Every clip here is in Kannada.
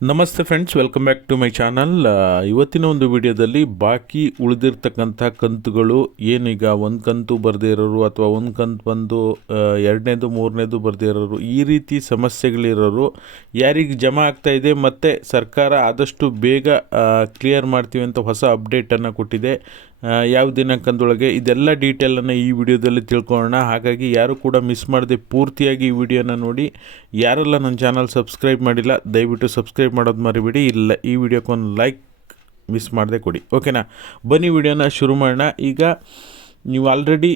ನಮಸ್ತೆ friends welcome back to my channel ಇವತ್ತಿನ ಒಂದು ವಿಡಿಯೋದಲ್ಲಿ ಬಾಕಿ ಉಳಿದಿರ್ತಕ್ಕಂಥ ಕಂತುಗಳು ಏನೀಗ ಒಂದು ಕಂತು ಬರದೇ ಇರೋರು ಅಥವಾ ಒಂದು ಕಂತು ಬಂದು ಎರಡನೇದು, ಮೂರನೇದು ಬರದೇ ಇರೋರು, ಈ ರೀತಿ ಸಮಸ್ಯೆಗಳಿರೋರು ಯಾರಿಗೆ ಜಮಾ ಆಗ್ತಾ ಇದೆ ಮತ್ತು ಸರ್ಕಾರ ಆದಷ್ಟು ಬೇಗ ಕ್ಲಿಯರ್ ಮಾಡ್ತೀವಿ ಅಂತ ಹೊಸ ಅಪ್ಡೇಟನ್ನು ಕೊಟ್ಟಿದೆ. ಯಾವ ದಿನಾಂಕದೊಳಗೆ ಇದೆಲ್ಲ ಡೀಟೇಲನ್ನು ಈ ವಿಡಿಯೋದಲ್ಲಿ ತಿಳ್ಕೊಳ್ಳೋಣ. ಹಾಗಾಗಿ ಯಾರು ಕೂಡ ಮಿಸ್ ಮಾಡದೆ ಪೂರ್ತಿಯಾಗಿ ಈ ವಿಡಿಯೋನ ನೋಡಿ. ಯಾರೆಲ್ಲ ನನ್ನ ಚಾನಲ್ ಸಬ್ಸ್ಕ್ರೈಬ್ ಮಾಡಿಲ್ಲ, ದಯವಿಟ್ಟು ಸಬ್ಸ್ಕ್ರೈಬ್ ಮಾಡೋದು ಮರಿಬೇಡಿ. ಇಲ್ಲ, ಈ ವಿಡಿಯೋಕ್ಕೊಂದು ಲೈಕ್ ಮಿಸ್ ಮಾಡದೆ ಕೊಡಿ. ಓಕೆನಾ ಬನ್ನಿ ವಿಡಿಯೋನ ಶುರು ಮಾಡೋಣ. ಈಗ ನೀವು ಆಲ್ರೆಡಿ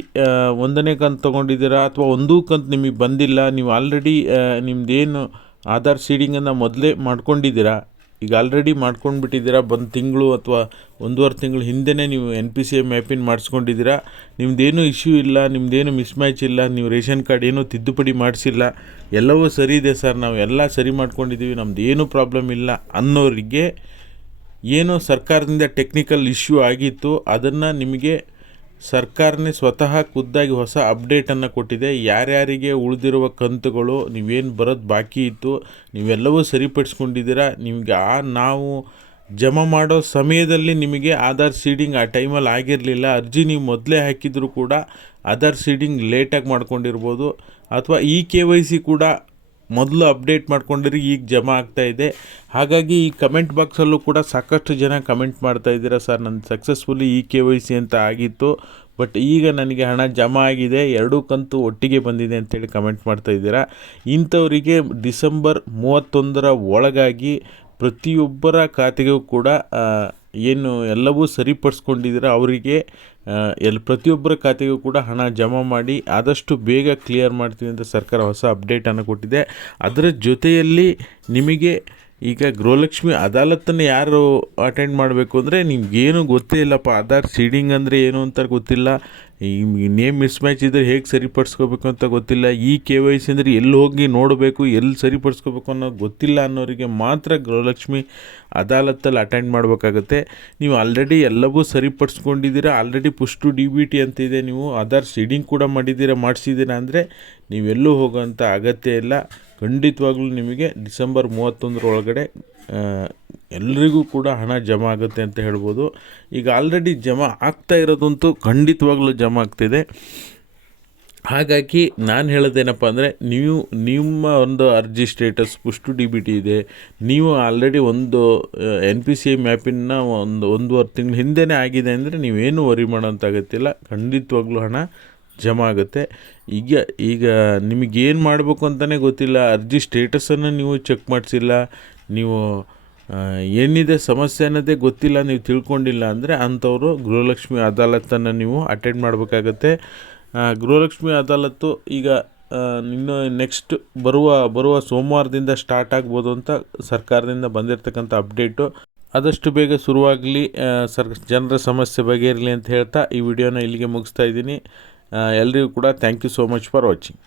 ಒಂದನೇ ಕಂತು ತೊಗೊಂಡಿದ್ದೀರಾ ಅಥವಾ ಒಂದೂ ಕಂತು ನಿಮಗೆ ಬಂದಿಲ್ಲ, ನೀವು ಆಲ್ರೆಡಿ ನಿಮ್ಮದೇನು ಆಧಾರ್ ಸೀಡಿಂಗನ್ನು ಮೊದಲೇ ಮಾಡ್ಕೊಂಡಿದ್ದೀರಾ ಈಗ ಆಲ್ರೆಡಿ ಮಾಡ್ಕೊಂಡ್ಬಿಟ್ಟಿದ್ದೀರಾ? ಬಂದು ತಿಂಗಳು ಅಥವಾ ಒಂದೂವರೆ ತಿಂಗಳು ಹಿಂದೆನೇ ನೀವು N P C A mapping ಮಾಡಿಸ್ಕೊಂಡಿದ್ದೀರಾ? ನಿಮ್ಮದೇನು ಇಶ್ಯೂ ಇಲ್ಲ ನಿಮ್ಮದೇನು ಮಿಸ್ ಮ್ಯಾಚ್ ಇಲ್ಲ, ನೀವು ರೇಷನ್ ಕಾರ್ಡ್ ಏನೂ ತಿದ್ದುಪಡಿ ಮಾಡಿಸಿಲ್ಲ. ಎಲ್ಲವೂ ಸರಿ ಇದೆ ಸರ್, ನಾವು ಎಲ್ಲ ಸರಿ ಮಾಡ್ಕೊಂಡಿದ್ದೀವಿ, ನಮ್ದು ಏನೂ ಪ್ರಾಬ್ಲಮ್ ಇಲ್ಲ ಅನ್ನೋರಿಗೆ ಏನೋ ಸರ್ಕಾರದಿಂದ ಟೆಕ್ನಿಕಲ್ ಇಶ್ಯೂ ಆಗಿತ್ತು, ಅದನ್ನು ನಿಮಗೆ ಸರ್ಕಾರನೇ ಸ್ವತಃ ಖುದ್ದಾಗಿ ಹೊಸ ಅಪ್ಡೇಟನ್ನು ಕೊಟ್ಟಿದೆ. ಯಾರ್ಯಾರಿಗೆ ಉಳಿದಿರುವ ಕಂತುಗಳು, ನೀವೇನು ಬರೋದು ಬಾಕಿ ಇತ್ತು, ನೀವೆಲ್ಲವೂ ಸರಿಪಡಿಸ್ಕೊಂಡಿದ್ದೀರಾ? ನಿಮಗೆ ಆ ನಾವು ಜಮಾ ಮಾಡೋ ಸಮಯದಲ್ಲಿ ನಿಮಗೆ ಆಧಾರ್ ಸೀಡಿಂಗ್ ಆ ಟೈಮಲ್ಲಿ ಆಗಿರಲಿಲ್ಲ. ಅರ್ಜಿ ನೀವು ಮೊದಲೇ ಹಾಕಿದರೂ ಕೂಡ ಆಧಾರ್ ಸೀಡಿಂಗ್ ಲೇಟಾಗಿ ಮಾಡ್ಕೊಂಡಿರ್ಬೋದು. ಅಥವಾ ಇ ಕೆ ವೈ ಸಿ ಕೂಡ ಮೊದಲು ಅಪ್ಡೇಟ್ ಮಾಡ್ಕೊಂಡಿರಿ ಈಗ ಜಮಾ ಇದೆ. ಹಾಗಾಗಿ ಈ ಕಮೆಂಟ್ ಬಾಕ್ಸಲ್ಲೂ ಕೂಡ ಸಾಕಷ್ಟು ಜನ ಕಮೆಂಟ್ ಮಾಡ್ತಾ ಇದ್ದೀರಾ ಸರ್. ನನ್ನ successfully E K Y C ಅಂತ ಆಗಿತ್ತು. ಬಟ್ ಈಗ ನನಗೆ ಹಣ ಜಮಾ ಆಗಿದೆ. ಎರಡೂ ಕಂತು ಒಟ್ಟಿಗೆ ಬಂದಿದೆ ಅಂತೇಳಿ ಕಮೆಂಟ್ ಮಾಡ್ತಾ ಇದ್ದೀರಾ. ಇಂಥವರಿಗೆ ಡಿಸೆಂಬರ್ ಮೂವತ್ತೊಂದರ ಒಳಗಾಗಿ ಪ್ರತಿಯೊಬ್ಬರ ಖಾತೆಗೂ ಕೂಡ ಏನು ಎಲ್ಲವೂ ಸರಿಪಡಿಸ್ಕೊಂಡಿದ್ದೀರ? ಅವರಿಗೆ ಎಲ್ಲಿ ಪ್ರತಿಯೊಬ್ಬರ ಖಾತೆಗೂ ಕೂಡ ಹಣ ಜಮಾ ಮಾಡಿ ಆದಷ್ಟು ಬೇಗ ಕ್ಲಿಯರ್ ಮಾಡ್ತೀವಿ ಅಂತ ಸರ್ಕಾರ ಹೊಸ ಅಪ್ಡೇಟನ್ನು ಕೊಟ್ಟಿದೆ. ಅದರ ಜೊತೆಯಲ್ಲಿ ನಿಮಗೆ ಈಗ ಗೃಹಲಕ್ಷ್ಮಿ ಅದಾಲತ್ತನ್ನು ಯಾರು ಅಟೆಂಡ್ ಮಾಡಬೇಕು ಅಂದರೆ ನಿಮ್ಗೇನು ಗೊತ್ತೇ ಇಲ್ಲಪ್ಪ, ಆಧಾರ್ ಸೀಡಿಂಗ್ ಅಂದರೆ ಏನು ಅಂತ ಗೊತ್ತಿಲ್ಲ. ಈ ನೇಮ್ ಮಿಸ್ ಮ್ಯಾಚ್ ಇದ್ದರೆ ಹೇಗೆ ಸರಿಪಡಿಸ್ಕೋಬೇಕು ಅಂತ ಗೊತ್ತಿಲ್ಲ. ಈ ಕೆ ವೈ ಸಿ ಅಂದರೆ ಎಲ್ಲಿ ಹೋಗಿ ನೋಡಬೇಕು, ಎಲ್ಲಿ ಸರಿಪಡಿಸ್ಕೋಬೇಕು ಅನ್ನೋದು ಗೊತ್ತಿಲ್ಲ ಅನ್ನೋರಿಗೆ ಮಾತ್ರ ಗೃಹಲಕ್ಷ್ಮಿ ಅದಾಲತ್ತಲ್ಲಿ ಅಟೆಂಡ್ ಮಾಡಬೇಕಾಗತ್ತೆ. ನೀವು ಆಲ್ರೆಡಿ ಎಲ್ಲವೂ ಸರಿಪಡಿಸ್ಕೊಂಡಿದ್ದೀರಾ already pushed to D B T ಅಂತ ಇದೆ ನೀವು. ಆಧಾರ್ ಸೀಡಿಂಗ್ ಕೂಡ ಮಾಡಿದ್ದೀರಾ, ಮಾಡಿಸಿದ್ದೀರಾ ಅಂದರೆ ನೀವೆಲ್ಲೂ ಹೋಗೋಂಥ ಅಗತ್ಯ ಇಲ್ಲ. ಖಂಡಿತವಾಗ್ಲೂ ನಿಮಗೆ ಡಿಸೆಂಬರ್ ಮೂವತ್ತೊಂದರೊಳಗಡೆ ಎಲ್ರಿಗೂ ಕೂಡ ಹಣ ಜಮಾ ಆಗುತ್ತೆ ಅಂತ ಹೇಳ್ಬೋದು. ಈಗ ಆಲ್ರೆಡಿ ಜಮಾ ಆಗ್ತಾ ಇರೋದಂತೂ ಖಂಡಿತವಾಗ್ಲೂ ಜಮಾ ಆಗ್ತಿದೆ. ಹಾಗಾಗಿ ನಾನು ಹೇಳೋದೇನಪ್ಪ ಅಂದರೆ, ನೀವು, ನಿಮ್ಮ ಒಂದು ಅರ್ಜಿ status pushed to D B T ಇದೆ. ನೀವು ಆಲ್ರೆಡಿ ಒಂದು N P C I mapping ಒಂದು, ಒಂದೂವರೆ ತಿಂಗಳ ಹಿಂದೆನೇ ಆಗಿದೆ ಅಂದರೆ ನೀವೇನು ವರಿ ಮಾಡೋಂಥ ಅಗತ್ಯ ಖಂಡಿತವಾಗ್ಲೂ ಹಣ ಜಮಾ ಆಗುತ್ತೆ ಈಗ ಈಗ ನಿಮಗೇನು ಮಾಡಬೇಕು ಅಂತಲೇ ಗೊತ್ತಿಲ್ಲ. ಅರ್ಜಿ ಸ್ಟೇಟಸನ್ನು ನೀವು ಚೆಕ್ ಮಾಡಿಸಿಲ್ಲ. ನೀವು ಏನಿದೆ ಸಮಸ್ಯೆ ಅನ್ನೋದೇ ಗೊತ್ತಿಲ್ಲ, ನೀವು ತಿಳ್ಕೊಂಡಿಲ್ಲ ಅಂದರೆ ಅಂಥವರು ಗೃಹಲಕ್ಷ್ಮಿ ಅದಾಲತ್ತನ್ನು ನೀವು ಅಟೆಂಡ್ ಮಾಡಬೇಕಾಗತ್ತೆ. ಗೃಹಲಕ್ಷ್ಮಿ ಅದಾಲತ್ತು ಈಗ ಇನ್ನು ನೆಕ್ಸ್ಟ್ ಬರುವ ಬರುವ ಸೋಮವಾರದಿಂದ ಸ್ಟಾರ್ಟ್ ಆಗ್ಬೋದು ಅಂತ ಸರ್ಕಾರದಿಂದ ಬಂದಿರತಕ್ಕಂಥ ಅಪ್ಡೇಟು ಆದಷ್ಟು ಬೇಗ ಶುರುವಾಗಲಿ ಸರ್, ಜನರ ಸಮಸ್ಯೆ ಬಗೆಯಿರಲಿ ಅಂತ ಹೇಳ್ತಾ ಈ ವಿಡಿಯೋನ ಇಲ್ಲಿಗೆ ಮುಗಿಸ್ತಾ ಇದ್ದೀನಿ. ಎಲ್ರಿಗೂ ಕೂಡ thank you so much for watching